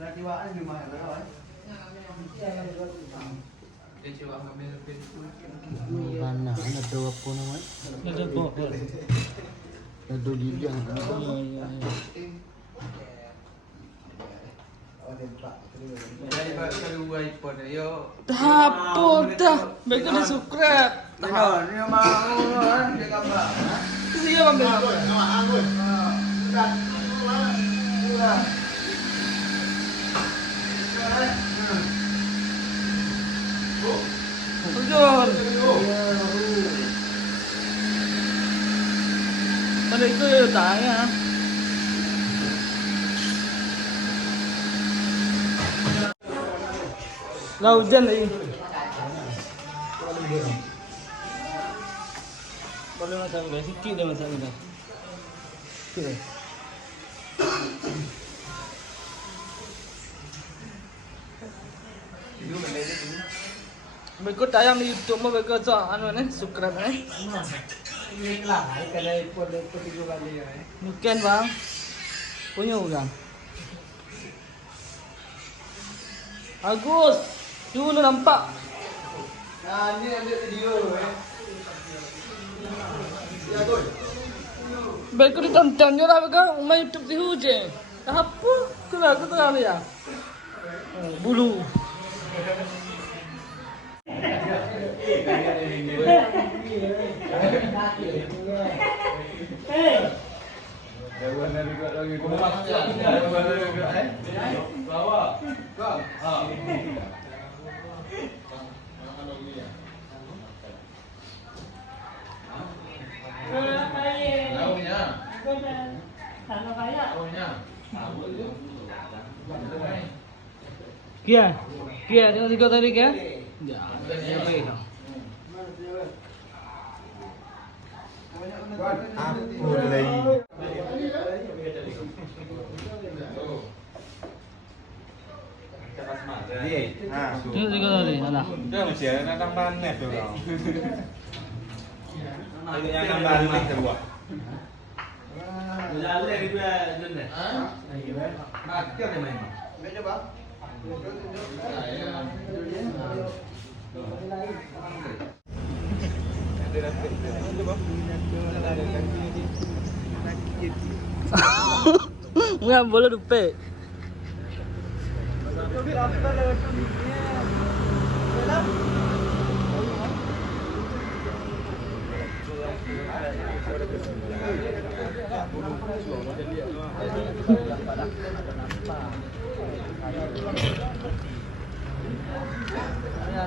Mana ada apa namanya? Ada apa? Ada bibang. Ya. Tahap dah. Mereka dah subscribe. Tahap. Siapa ambil? Tujuan. Pada itu ya tanya. Lah hujan lagi. Boleh masak dah, sikit dah masak dah. Sikit dah. Mereka tayang di YouTube mah mereka cak anu ni subscribe ni. Ini lah, kalau ikut 3 kali ya. Mungkin bang. Punya orang. Agus, dulu nampak. Nah, ini ambil video Ya, tu. Mereka ditonton je lah mereka main YouTube di hujan. Apa? Kelah aku terang dia. Bulu. Kia, tengok tiga tadi kia. Ya, baik. Tengok tiga tadi, alah. Dia mesti ada tambahan net tu kau. Ada yang tambahan net tu buat. Jalan ni dia jenis. Mak kita main. Meja bang. Enggak boleh dupe. Ya,